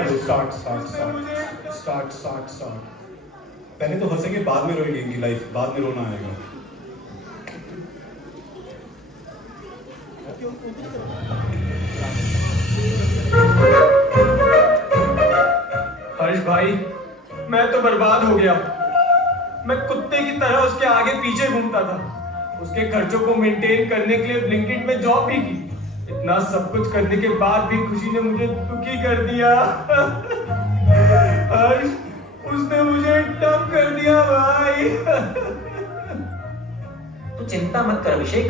कर दो, start start start start start start. पहले तो हंसेंगे, बाद में रोएंगे, इनकी लाइफ बाद में रोना आएगा। हर्ष भाई, मैं तो बर्बाद हो गया। मैं कुत्ते की तरह उसके आगे पीछे घूमता था। उसके खर्चों को मेंटेन करने के लिए ब्लिंकिट में जॉब भी की। इतना सब कुछ करने के बाद भी खुशी ने मुझे दुखी कर दिया। हर्ष, उसने मुझे डंप कर दिया भाई। तू चिंता मत कर अभिषेक,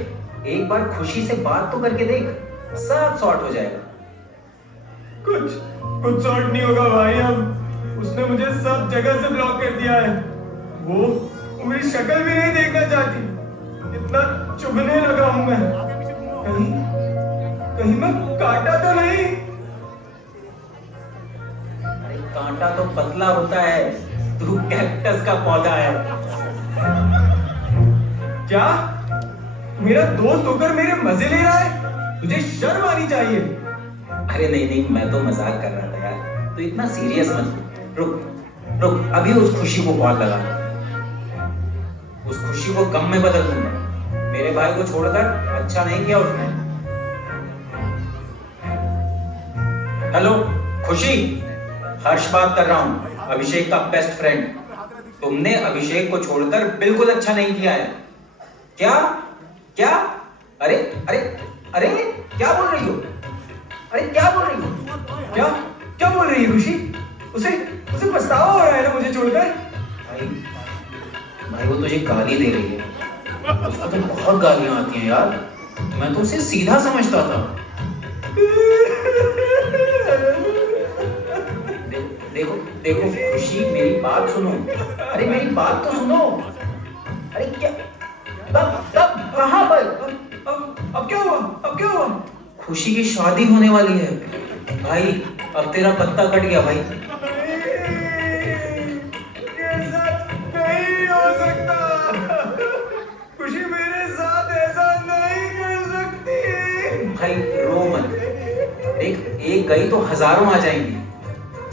एक बार खुशी से बात तो करके देख, सब सॉर्ट हो जाएगा। कुछ सॉर्ट नहीं होगा भाई। अब उसने मुझे सब जगह से ब्लॉक कर दिया है। वो मेरी शक्ल भी नहीं देखना चाहती। इतना चुभने लगा हूं मैं। कहीं मैं काटा तो नहीं? अरे कांटा तो पतला होता है, तू कैक्टस का पौधा है। क्या मेरा दोस्त होकर मेरे मजे ले रहा है? तुझे शर्म आनी चाहिए। अरे नहीं, मैं तो मजाक कर रहा था यार, तू इतना सीरियस मत। रुक, अभी उस खुशी को कॉल लगा। उस खुशी को गम में बदल दूंगा। मेरे भाई को छोड़कर अच्छा नहीं किया उसने। हेलो खुशी, हर्ष बात कर रहा हूं, अभिषेक का बेस्ट फ्रेंड। तुमने अभिषेक को छोड़कर बिल्कुल अच्छा नहीं किया है। क्या क्या? अरे अरे अरे क्या बोल रही हो? अरे क्या बोल रही हो? क्या बोल रही है खुशी? उसे पछतावा हो रहा है ना मुझे छोड़कर? भाई वो तुझे गाली दे रही है। उसको तो बहुत गालियां आती हैं यार, मैं तो उसे सीधा समझता था। देखो खुशी, मेरी बात सुनो। अरे मेरी बात तो सुनो। अरे क्या तब कहां पर? अब क्या हुआ? खुशी की शादी होने वाली है भाई। अब तेरा पत्ता कट गया भाई। ये सच नहीं हो सकता। खुशी मेरे साथ ऐसा नहीं कर सकती। भाई रो मत, देख एक गई तो हजारों आ जाएंगी।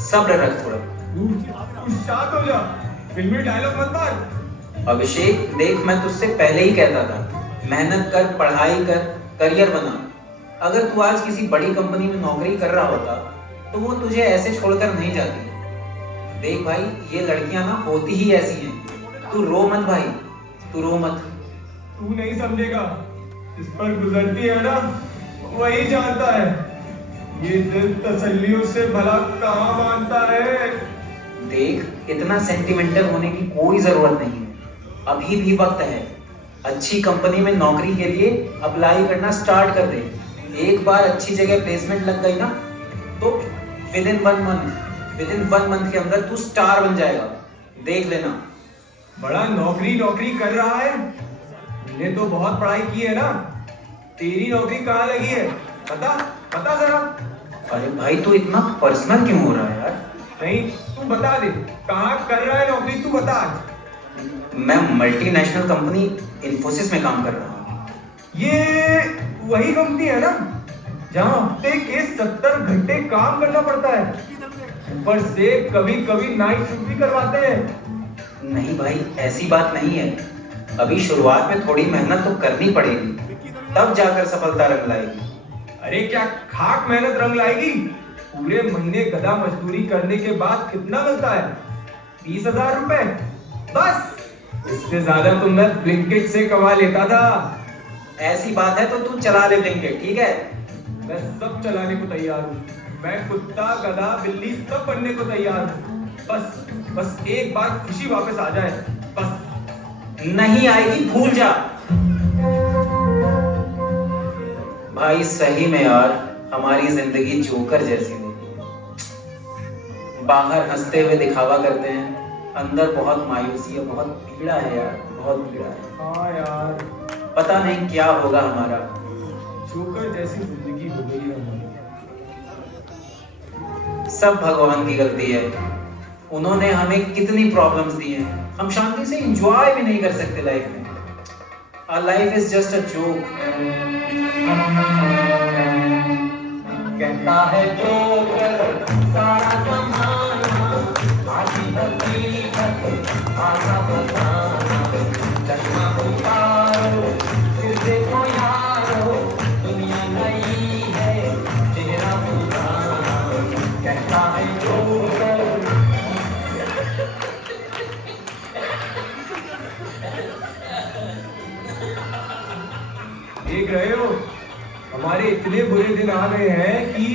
सब्र रख थोड़ा। तू शांत हो जा, फिल्मी डायलॉग मत मार। अभिषेक देख, मैं तुझसे पहले ही कहता था, मेहनत कर, पढ़ाई कर, करियर बना। अगर तू आज किसी बड़ी कंपनी में नौकरी कर रहा होता तो वो तुझे ऐसे छोड़कर नहीं जाती। देख भाई, ये लड़कियां ना होती ही ऐसी हैं। तू रो मत भाई, तू रो मत। तू नहीं समझेगा, इस पर गुजरती है ना वही जानता है। ये दिल तसल्लियों से भला कहाँ मानता है। देख, इतना सेंटिमेंटल होने की कोई जरूरत नहीं है। अभी भी वक्त है। अच्छी कंपनी में नौकरी के लिए अप्लाई करना स्टार्ट कर दे। एक बार अच्छी जगह प्लेसमेंट लग गई ना तो विद इन वन मंथ के अंदर तू स्टार बन जाएगा, देख लेना। बड़ा नौकरी कर रहा है। मैंने तो बहुत पढ़ाई की है ना। तेरी नौकरी कहाँ लगी है बता जरा। अरे भाई तू इतना पर्सनल क्यों हो रहा है यार? नहीं, तू बता दे, कहाँ कर रहा है नौकरी, तू बता। मैं मल्टीनेशनल कंपनी इन्फोसिस में काम कर रहा हूँ। ये वही कंपनी है ना जहाँ हफ्ते के 70 घंटे काम करना पड़ता है, ऊपर से कभी नाइट शिफ्ट भी करवाते हैं। नहीं भाई, ऐसी बात नहीं है। अभी शुरुआत में थोड़ी मेहनत तो करनी पड़ेगी, तब जाकर सफलता रंग लाएगी। अरे क्या खाक मेहनत रंग लाएगी? पूरे महीने गधा मजदूरी करने के बाद कितना मिलता है? 20,000 रुपए बस। इससे ज्यादा तो मैं ब्लिंकिट से कमा लेता था। ऐसी बात है तो तू चला ले ब्लिंकिट, ठीक है? मैं सब चलाने को तैयार हूँ। मैं कुत्ता, गधा, बिल्ली सब बनने को तैयार हूँ। बस एक बार खुशी वापस आ जाए बस। नहीं आएगी, भूल जा। भाई सही में यार, हमारी जिंदगी जोकर जैसी होती है। बाहर हंसते हुए दिखावा करते हैं, अंदर बहुत मायूसी है, बहुत पीड़ा है यार, बहुत पीड़ा है। हाँ यार, पता नहीं क्या होगा हमारा। जोकर जैसी जिंदगी हो गई है हमारी। सब भगवान की गलती है। उन्होंने हमें कितनी प्रॉब्लम्स दी हैं, हम शांति से एंजॉय भी नहीं कर सकते लाइफ में। Our life is just a joke. कहता है जोकर सारा चाहे जो कर। देख रहे हो, हमारे इतने बुरे दिन आ गए हैं कि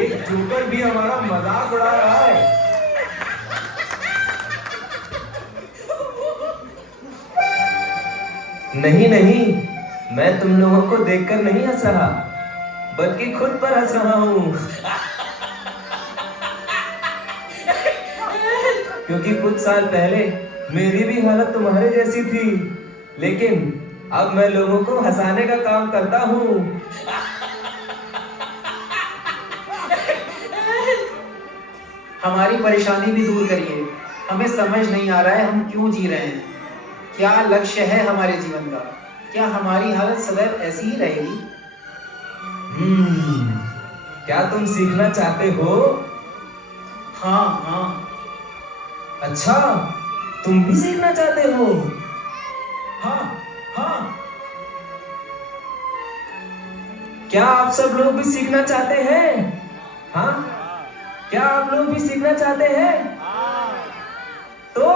एक जोकर भी हमारा मजाक उड़ा रहा है। नहीं नहीं, मैं तुम लोगों को देखकर नहीं हंस रहा, बल्कि खुद पर हंस रहा हूँ। क्योंकि कुछ साल पहले मेरी भी हालत तुम्हारे जैसी थी, लेकिन अब मैं लोगों को हंसाने का काम करता हूँ। हमारी परेशानी भी दूर करिए। हमें समझ नहीं आ रहा है हम क्यों जी रहे हैं। क्या लक्ष्य है हमारे जीवन का? क्या हमारी हालत सदैव ऐसी ही रहेगी? क्या तुम सीखना चाहते हो? हाँ हाँ। अच्छा, तुम भी सीखना चाहते हो? हाँ हाँ। क्या आप सब लोग भी सीखना चाहते हैं? हाँ, क्या आप लोग भी सीखना चाहते हैं? तो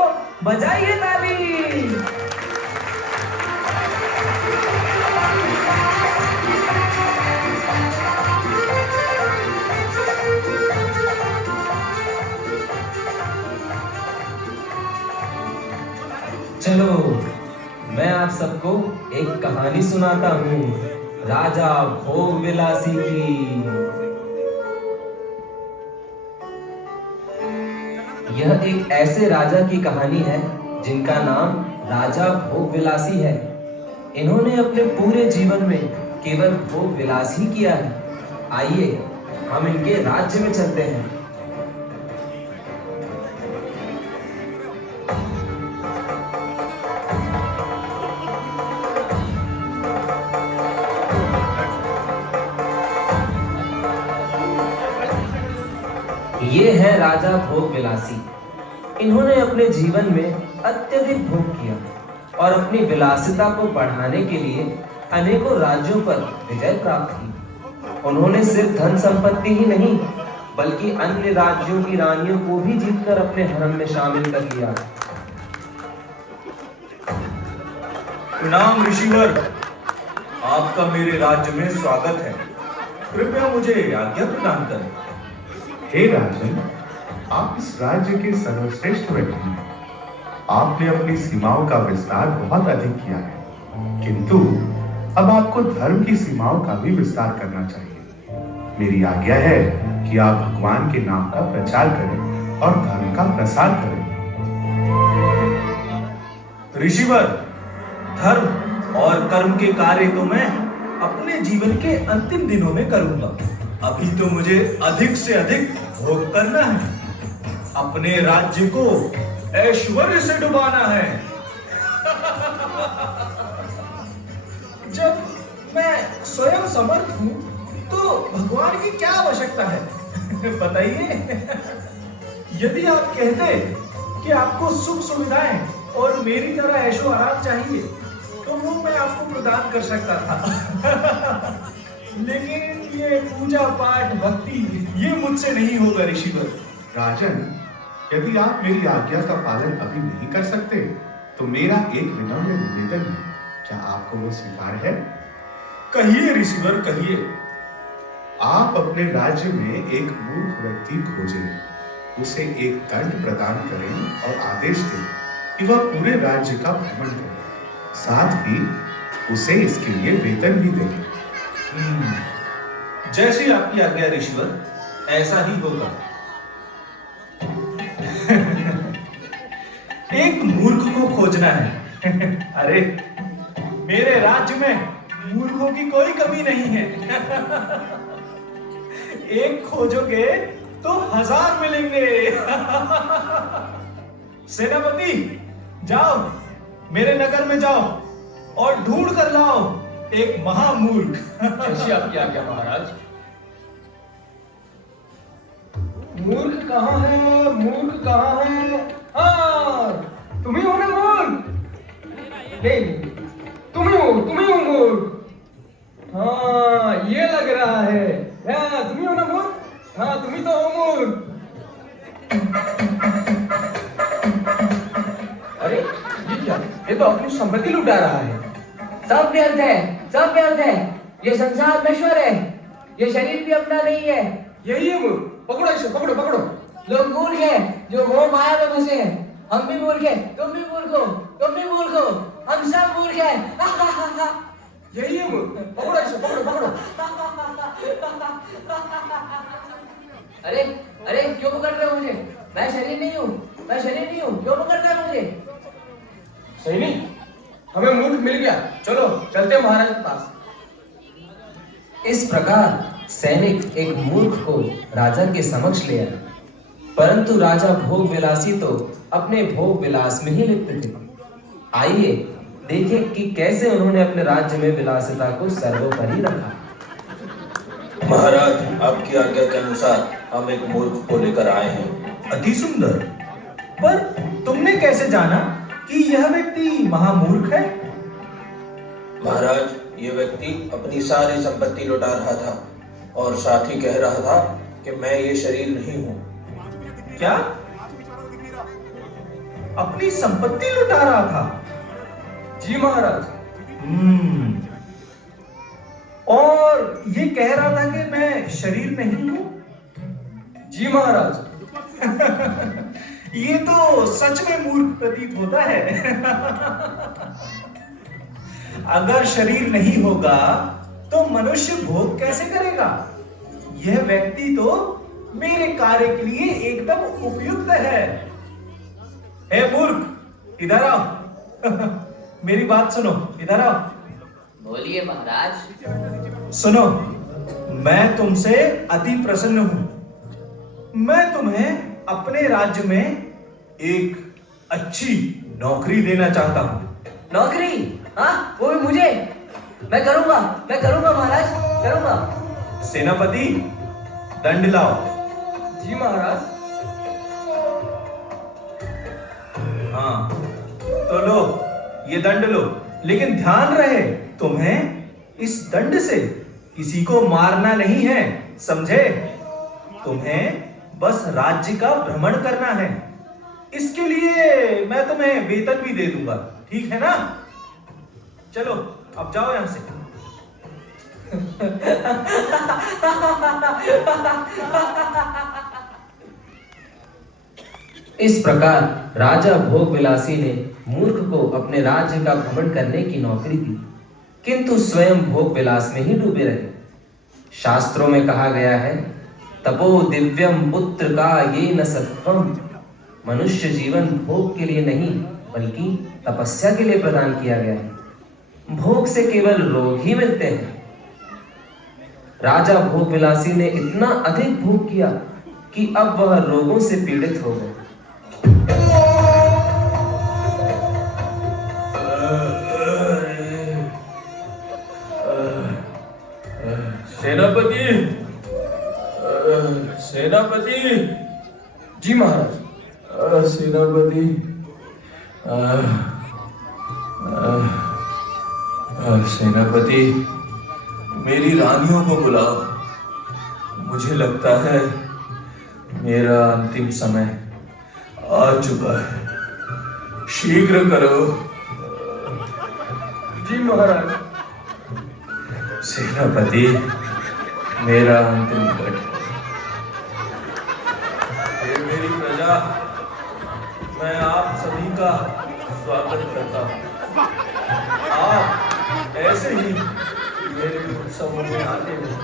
बजाइए ताली। चलो, मैं आप सबको एक कहानी सुनाता हूँ, राजा भोग विलासी की। यह एक ऐसे राजा की कहानी है जिनका नाम राजा भोग विलासी है। इन्होंने अपने पूरे जीवन में केवल भोग विलास ही किया है। आइए हम इनके राज्य में चलते हैं। ये है राजा भोग विलासी। इन्होंने अपने जीवन में अत्यधिक भोग किया और अपनी विलासिता को बढ़ाने के लिए अनेकों राज्यों पर विजय प्राप्त की। उन्होंने सिर्फ धन संपत्ति ही नहीं, बल्कि अन्य राज्यों की रानियों को भी जीतकर अपने हरम में शामिल कर लिया। प्रणाम ऋषिवर, आपका मेरे राज्य में स्वागत है। कृपया मुझे आज्ञा प्रदान करें। हे राजन, आप इस राज्य के सर्वश्रेष्ठ व्यक्ति हैं। आपने अपनी सीमाओं का विस्तार बहुत अधिक किया है, किंतु अब आपको धर्म की सीमाओं का भी विस्तार करना चाहिए। मेरी आज्ञा है कि आप भगवान के नाम का प्रचार करें और धर्म का प्रसार करें। ऋषिवर, धर्म और कर्म के कार्य तो मैं अपने जीवन के अंतिम दिनों में करूंगा। अभी तो मुझे अधिक से अधिक भोग करना है, अपने राज्य को ऐश्वर्य से डुबाना है। जब मैं स्वयं समर्थ हूँ, तो भगवान की क्या आवश्यकता है? बताइए। यदि आप कहते कि आपको सुख सुविधाएं और मेरी तरह ऐशो आराम चाहिए, तो वो मैं आपको प्रदान कर सकता था। लेकिन ये पूजा पाठ भक्ति ये मुझसे नहीं होगा ऋषिवर। राजन, यदि आप मेरी आज्ञा का पालन अभी नहीं कर सकते, तो मेरा एक विनम्र निवेदन है। क्या आपको वो स्वीकार है? कहिए ऋषिवर, कहिए। आप अपने राज्य में एक मूर्ख व्यक्ति खोजें, उसे एक दंड प्रदान करें और आदेश दें कि वह पूरे राज्य का भ्रमण करे। साथ ही उसे इसके लिए वेतन भी दें। जैसी आपकी आज्ञा ऋषिवर, ऐसा ही होगा। एक मूर्ख को खोजना है। अरे, मेरे राज्य में मूर्खों की कोई कमी नहीं है। एक खोजोगे तो 1000 मिलेंगे। सेनापति, जाओ मेरे नगर में जाओ और ढूंढ कर लाओ एक महामूर्ख। जैसी आपकी आज्ञा महाराज। मूर्ख कहाँ है? मूर्ख कहाँ है? हाँ, तुम ही हो ना मूर्ख? नहीं, तुम ही हो मूर्ख। हाँ, ये लग रहा है। हाँ, तुम ही हो ना मूर्ख? हाँ, तुम ही तो हो मूर्ख। अरे ये क्या? ये तो अपनी संपत्ति लुटा रहा है। सब व्यर्थ है, सब व्यर्थ है। ये संसार नश्वर है, ये शरीर भी अपना नहीं है। यही है मूर्ख। पकड़ो इसे, पकड़ो पकड़ो। लोग मूर्ख हैं जो मोह माया में फंसे हैं। हम भी मूर्ख हैं, तुम भी मूर्ख हो, तुम भी मूर्ख हो, हम सब मूर्ख हैं। यही है मूर्ख। पकड़ो इसे, पकड़ो पकड़ो। अरे अरे क्यों पकड़ रहे हो मुझे? मैं शरीर नहीं हूँ, मैं शरीर नहीं हूँ, क्यों पकड़ रहे हो मुझे? सही नहीं, हमें मूर्ख मिल गया। चलो चलते हैं महाराज के पास। इस प्रकार सैनिक एक मूर्ख को राजा के समक्ष ले आया, परंतु राजा भोग विलासी तो अपने भोग विलास में ही लिप्त थे। आइए देखें कि कैसे उन्होंने अपने राज्य में विलासिता को सर्वोपरि रखा। महाराज, आपकी आज्ञा के अनुसार हम एक मूर्ख को लेकर आए हैं। अति सुंदर। पर तुमने कैसे जाना कि यह व्यक्ति महामूर्ख है? महाराज, ये व्यक्ति अपनी सारी संपत्ति लुटा रहा था और साथ ही कह रहा था कि मैं ये शरीर नहीं हूँ। क्या? अपनी संपत्ति लुटा रहा था? जी महाराज। और ये कह रहा था कि मैं शरीर नहीं हूं? जी महाराज। ये तो सच में मूर्ख प्रतीत होता है। अगर शरीर नहीं होगा तो मनुष्य भोग कैसे करेगा? यह व्यक्ति तो मेरे कार्य के लिए एकदम उपयुक्त है। हे मूर्ख, इधर आओ। मेरी बात सुनो, इधर आओ। बोलिए महाराज। सुनो, मैं तुमसे अति प्रसन्न हूं। मैं तुम्हें अपने राज्य में एक अच्छी नौकरी देना चाहता हूं। नौकरी? हाँ, वो भी मुझे? मैं करूंगा महाराज, करूंगा। सेनापति, दंड लाओ। जी महाराज। हाँ, तो लो, ये दंड लो, लेकिन ध्यान रहे तुम्हें इस दंड से किसी को मारना नहीं है, समझे? तुम्हें बस राज्य का भ्रमण करना है। इसके लिए मैं तुम्हें वेतन भी दे दूंगा, ठीक है ना? चलो अब जाओ यहां से। इस प्रकार राजा भोग विलासी ने मूर्ख को अपने राज्य का भ्रमण करने की नौकरी दी, किंतु स्वयं भोग विलास में ही डूबे रहे। शास्त्रों में कहा गया है, तपो दिव्यम पुत्र का ये न सत्वम। मनुष्य जीवन भोग के लिए नहीं बल्कि तपस्या के लिए प्रदान किया गया है। भोग से केवल रोग ही मिलते हैं। राजा भोग विलासी ने इतना अधिक भोग किया कि अब वह रोगों से पीड़ित हो गए। सेनापति, सेनापति। जी महाराज। सेनापति, सेनापति, मेरी रानियों को बुलाओ। मुझे लगता है मेरा अंतिम समय आ चुका है। शीघ्र करो। जी महाराज। सेनापति, मेरा अंतिम कट। हे मेरी प्रजा, मैं आप सभी का स्वागत करता हूँ। आप ऐसे ही मेरे उत्सवों में आते हैं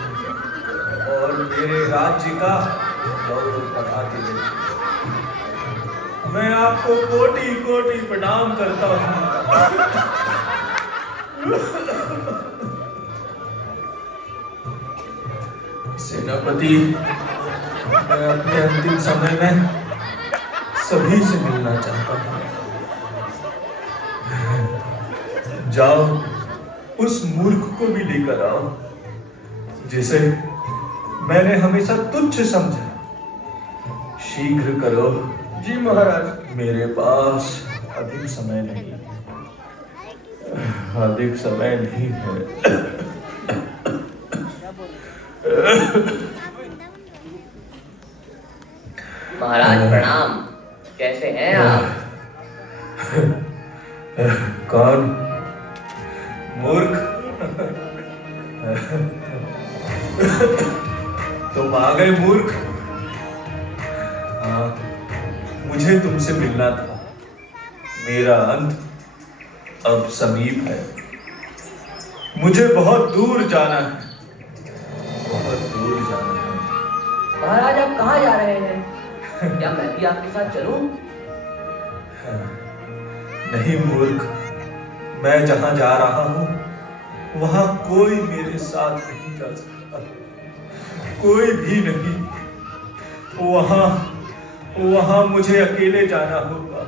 और मेरे राज्य का गौरव बढ़ाते हैं। मैं आपको कोटि कोटि प्रणाम करता हूँ। सेनापति, मैं अपने अंतिम समय में सभी से मिलना चाहता हूँ। जाओ, उस मूर्ख को भी लेकर आओ जिसे मैंने हमेशा तुच्छ समझा। शीघ्र करो। जी महाराज। मेरे पास अधिक समय नहीं है। महाराज प्रणाम। कैसे हैं आप? कौन? मूर्ख? तुम आ गए मूर्ख। हाँ, मुझे तुमसे मिलना था। मेरा अंत अब समीप है। मुझे बहुत दूर जाना है, बहुत दूर जाना है। महाराज आप कहाँ जा रहे हैं? क्या मैं भी आपके साथ चलूं? नहीं मूर्ख, मैं जहां जा रहा हूं वहां कोई मेरे साथ नहीं जा सकता, कोई भी नहीं। वहां मुझे अकेले जाना होगा।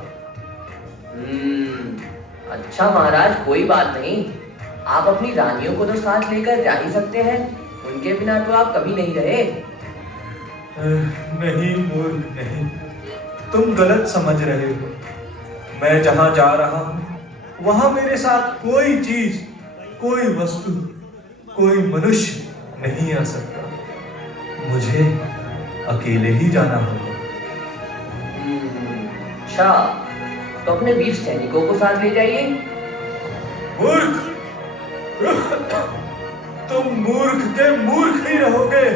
अच्छा महाराज, कोई बात नहीं। आप अपनी रानियों को तो साथ लेकर जा ही सकते हैं। उनके बिना तो आप कभी नहीं रहे। नहीं मूर्ख, नहीं, तुम गलत समझ रहे हो। मैं जहां जा रहा हूं वहां मेरे साथ कोई चीज, कोई वस्तु, कोई मनुष्य नहीं आ सकता। मुझे अकेले ही जाना होगा। अच्छा, तो अपने वीर सैनिकों को साथ ले जाइए। मूर्ख, तुम मूर्ख के मूर्ख ही रहोगे।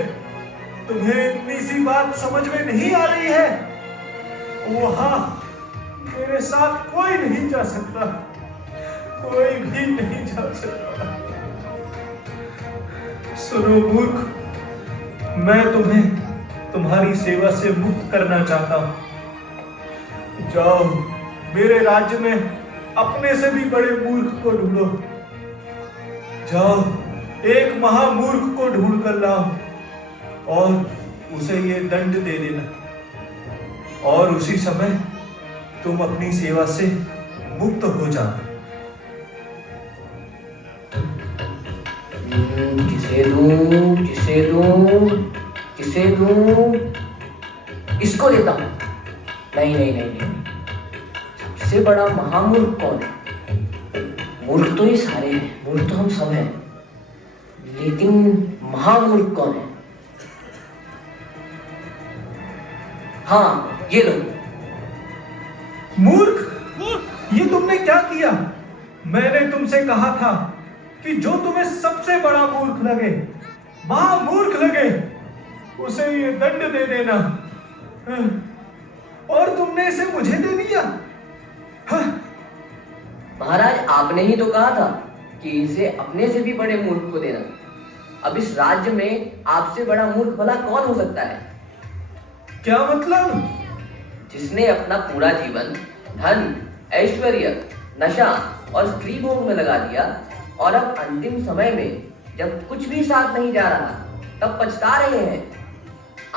तुम्हें इतनी सी बात समझ में नहीं आ रही है? वहां मेरे साथ कोई नहीं जा सकता, कोई भी नहीं जा सकता। सुनो मूर्ख, मैं तुम्हें तुम्हारी सेवा से मुक्त करना चाहता हूं। जाओ, मेरे राज्य में अपने से भी बड़े मूर्ख को ढूंढो। जाओ, एक महामूर्ख को ढूंढ कर लाओ और उसे ये दंड दे देना, और उसी समय तुम अपनी सेवा से मुक्त हो जाना। किसे दूं, किसे दूं, किसे दूं? इसको देता हूं। नहीं नहीं नहीं नहीं, सबसे बड़ा महामूर्ख कौन है? मूर्ख तो ये सारे हैं, मूर्ख तो हम सब हैं, लेकिन महामूर्ख कौन है? हाँ, ये लो। मूर्ख, ये तुमने क्या किया? मैंने तुमसे कहा था कि जो तुम्हें सबसे बड़ा मूर्ख लगे, महामूर्ख लगे, उसे ये दंड दे देना, और तुमने इसे मुझे दे दिया। महाराज, आपने ही तो कहा था कि इसे अपने से भी बड़े मूर्ख को देना। अब इस राज्य में आपसे बड़ा मूर्ख भला कौन हो सकता है? क्या मतलब? जिसने अपना पूरा जीवन धन, ऐश्वर्य, नशा और स्त्री भोग में लगा दिया, और अब अंतिम समय में जब कुछ भी साथ नहीं जा रहा तब पछता रहे हैं।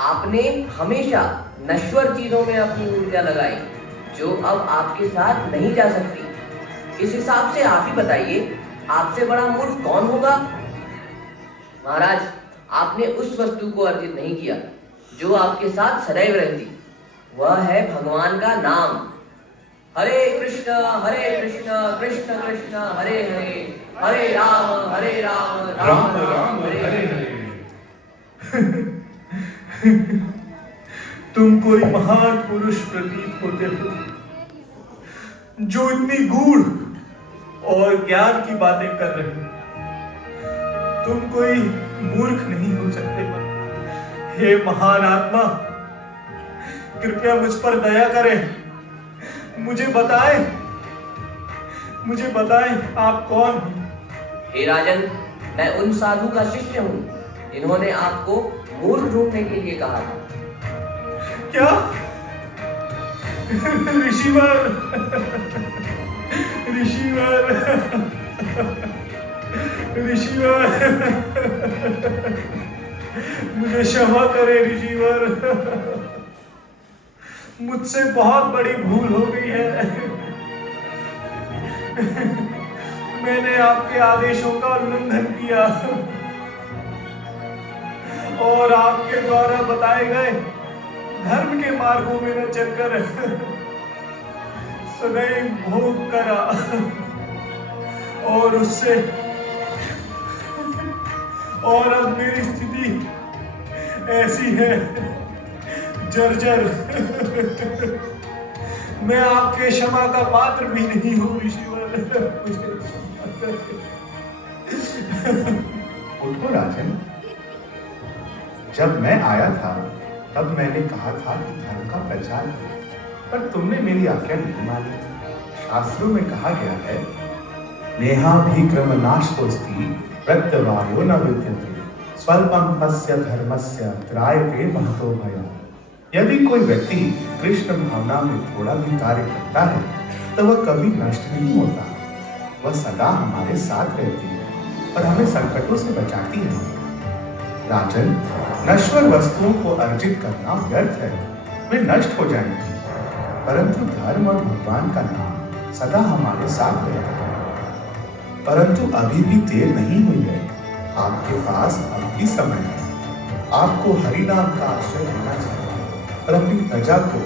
आपने हमेशा नश्वर चीजों में अपनी ऊर्जा लगाई, जो अब आपके साथ नहीं जा सकती। इस हिसाब से आप ही बताइए, आपसे बड़ा मूर्ख कौन होगा? महाराज, आपने उस वस्तु को अर्जित नहीं किया जो आपके साथ सदैव रहती। वह है भगवान का नाम। हरे कृष्ण कृष्ण कृष्ण हरे हरे, हरे राम राम राम हरे हरे। तुम कोई महान पुरुष प्रतीत होते हो, जो इतनी गूढ़ और ज्ञान की बातें कर रहे हो। तुम कोई मूर्ख नहीं हो सकते। हे महान आत्मा, कृपया मुझ पर दया करें। मुझे बताएं आप कौन हैं? हे राजन, मैं उन साधु का शिष्य हूँ जिन्होंने आपको मूर्ख ढूंढने के लिए कहा था। क्या? ऋषिवर, मुझे क्षमा करें ऋषिवर। मुझसे बहुत बड़ी भूल हो गई है। मैंने आपके आदेशों का उल्लंघन किया और आपके द्वारा बताए गए धर्म के मार्गों में न चलकर सदैव भोग करा, और उससे और अब मेरी स्थिति ऐसी है जर्जर। मैं आपके क्षमा का पात्र भी नहीं हूँ ऋषिवर। उठो राजन। जब मैं आया था तब मैंने कहा था कि धर्म का प्रचार करो, पर तुमने मेरी आज्ञा नहीं मानी। शास्त्रों में कहा गया है, नेहाभिक्रम नाशोस्ति प्रत्यवायो न विद्यते स्वल्पम तस्य धर्मस्य त्रायते महतो भयम्। यदि कोई व्यक्ति कृष्ण भावना में थोड़ा भी कार्य करता है तो वह कभी नष्ट नहीं होता। वह सदा हमारे साथ रहती है और हमें संकटों से बचाती है। राजन, नश्वर वस्तुओं को अर्जित करना व्यर्थ है, वे नष्ट हो जाएंगी, परंतु धर्म और भगवान का नाम सदा हमारे साथ रहता है। परंतु अभी भी देर नहीं हुई है, आपके पास अब भी समय है। आपको हरि नाम का आश्रय लेना चाहिए और अपनी प्रजा को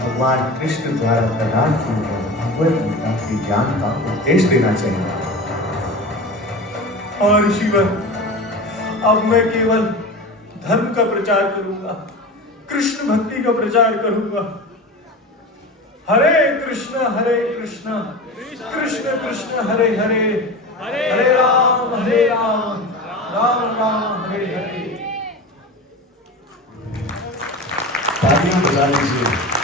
भगवान कृष्ण द्वारा प्रदान किए गए भगवद गीता के ज्ञान का उपदेश देना चाहिए। और ऋषिवर, अब मैं केवल धर्म का प्रचार करूंगा, कृष्ण भक्ति का प्रचार करूंगा। हरे कृष्ण कृष्ण कृष्ण हरे हरे, हरे राम राम राम हरे हरे। तालियां बजा लीजिए।